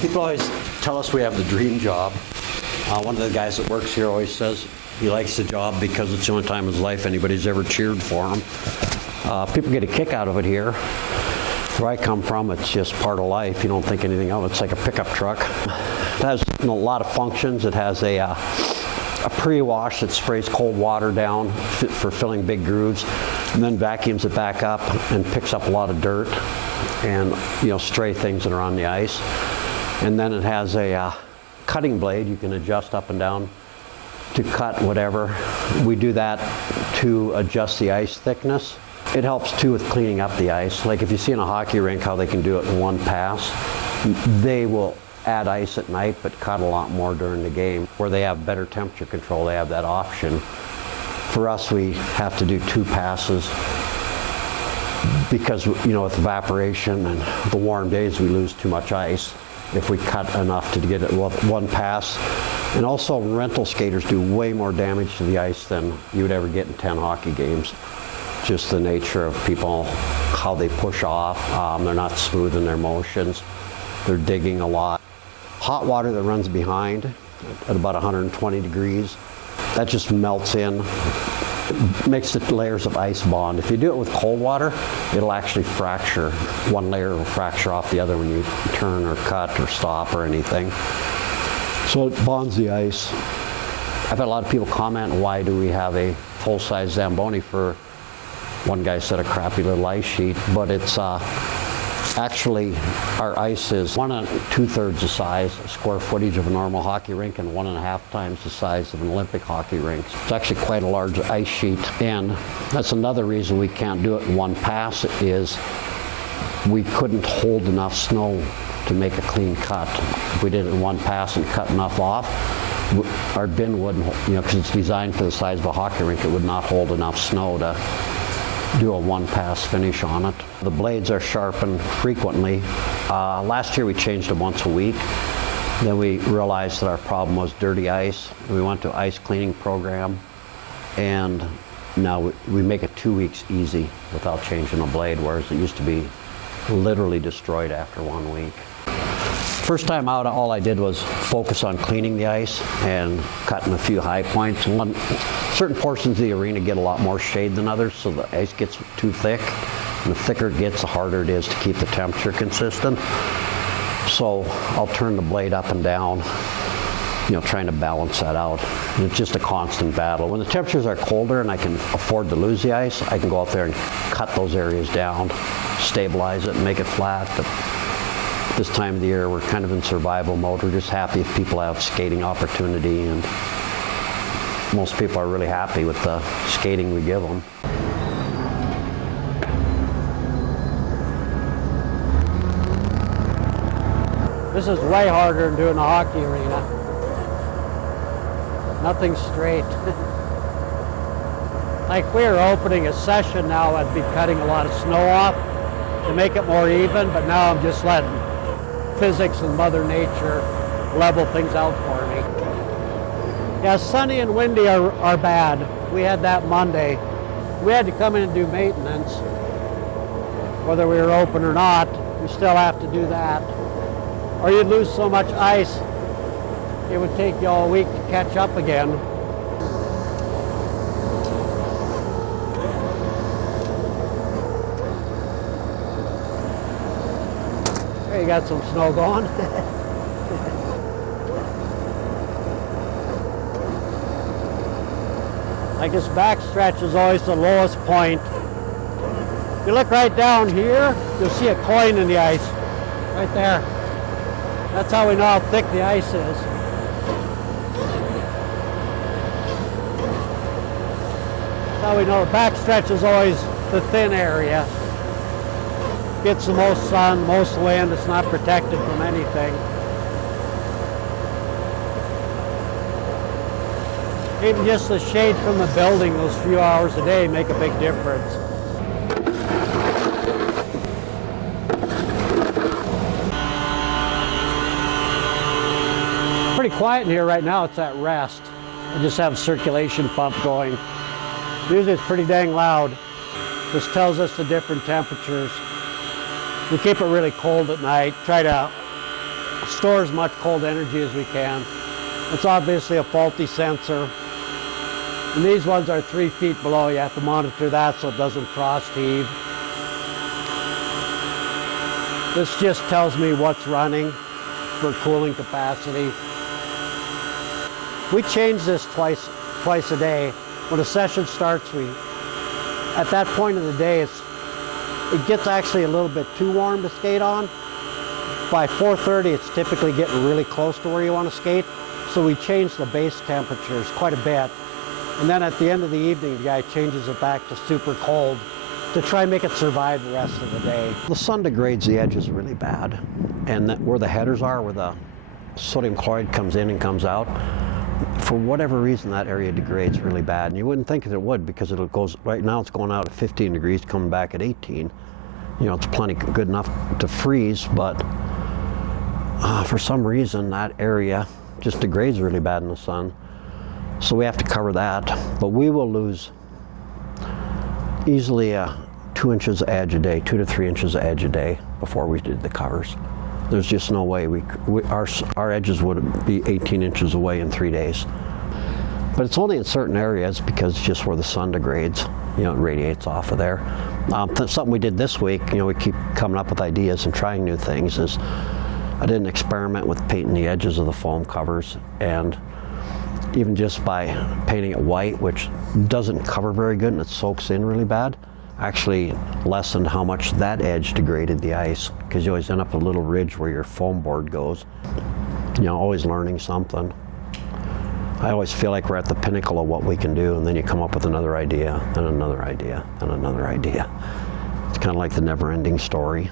People always tell us we have the dream job. One of the guys that works here always says he likes the job because it's the only time in his life anybody's ever cheered for him. People get a kick out of it here. Where I come from, it's just part of life. You don't think anything of it. It's like a pickup truck. It has a lot of functions. It has a pre-wash that sprays cold water down for filling big grooves, and then vacuums it back up and picks up a lot of dirt and stray things that are on the ice. And then it has a cutting blade you can adjust up and down to cut whatever. We do that to adjust the ice thickness. It helps too with cleaning up the ice. Like if you see in a hockey rink how they can do it in one pass, they will add ice at night but cut a lot more during the game. Where they have better temperature control, they have that option. For us, we have to do 2 passes because with evaporation and the warm days we lose too much ice if we cut enough to get it with 1 pass. And also rental skaters do way more damage to the ice than you would ever get in 10 hockey games. Just the nature of people, how they push off. They're not smooth in their motions. They're digging a lot. Hot water that runs behind at about 120 degrees, that just melts in, makes the layers of ice bond. If you do it with cold water, it'll actually fracture. One layer will fracture off the other when you turn or cut or stop or anything. So it bonds the ice. I've had a lot of people comment, why do we have a full-size Zamboni for, one guy said, a crappy little ice sheet, but it's actually, our ice is 1 2/3 the size, square footage of a normal hockey rink, and 1.5 times the size of an Olympic hockey rink. It's actually quite a large ice sheet, and that's another reason we can't do it in 1 pass is we couldn't hold enough snow to make a clean cut. If we did it in 1 pass and cut enough off, our bin wouldn't, because it's designed for the size of a hockey rink, it would not hold enough snow to do a 1-pass finish on it. The blades are sharpened frequently. Last year we changed them once a week. Then we realized that our problem was dirty ice. We went to an ice cleaning program, and now we make it 2 weeks easy without changing a blade, whereas it used to be literally destroyed after 1 week. First time out, all I did was focus on cleaning the ice and cutting a few high points. Certain portions of the arena get a lot more shade than others, so the ice gets too thick. And the thicker it gets, the harder it is to keep the temperature consistent. So I'll turn the blade up and down, trying to balance that out. And it's just a constant battle. When the temperatures are colder and I can afford to lose the ice, I can go out there and cut those areas down, stabilize it, and make it flat. But this time of the year, we're kind of in survival mode. We're just happy if people have skating opportunity, and most people are really happy with the skating we give them. This is way harder than doing a hockey arena. Nothing straight. Like we were opening a session now, I'd be cutting a lot of snow off to make it more even, but now I'm just letting physics and Mother Nature level things out for me. Yeah, sunny and windy are bad. We had that Monday. We had to come in and do maintenance. Whether we were open or not, we still have to do that. Or you'd lose so much ice, it would take you all week to catch up again. There you got some snow going. Like this back stretch is always the lowest point. If you look right down here, you'll see a coin in the ice, right there. That's how we know how thick the ice is. That's how we know the back stretch is always the thin area. Gets the most sun, most wind, it's not protected from anything. Even just the shade from the building those few hours a day make a big difference. Pretty quiet in here right now, it's at rest. I just have a circulation pump going. Usually it's pretty dang loud. This tells us the different temperatures. We keep it really cold at night, try to store as much cold energy as we can. It's obviously a faulty sensor. And these ones are 3 feet below. You have to monitor that so it doesn't frost heave. This just tells me what's running for cooling capacity. We change this twice a day. When a session starts, at that point of the day, it gets actually a little bit too warm to skate on. By 4:30, it's typically getting really close to where you want to skate. So we change the base temperatures quite a bit. And then at the end of the evening, the guy changes it back to super cold to try and make it survive the rest of the day. The sun degrades the edges really bad. And where the headers are, where the sodium chloride comes in and comes out, for whatever reason, that area degrades really bad. And you wouldn't think that it would, because right now it's going out at 15 degrees, coming back at 18. You know, it's plenty good enough to freeze, but for some reason that area just degrades really bad in the sun. So we have to cover that. But we will lose easily 2 inches of edge a day, 2 to 3 inches of edge a day before we did the covers. There's just no way our edges would be 18 inches away in 3 days. But it's only in certain areas because it's just where the sun degrades. You know, it radiates off of there. Something we did this week, you know, we keep coming up with ideas and trying new things, is I did an experiment with painting the edges of the foam covers, and even just by painting it white, which doesn't cover very good and it soaks in really bad, actually lessened how much that edge degraded the ice, because you always end up with a little ridge where your foam board goes. You know, always learning something. I always feel like we're at the pinnacle of what we can do, and then you come up with another idea, and another idea, and another idea. It's kind of like the never-ending story.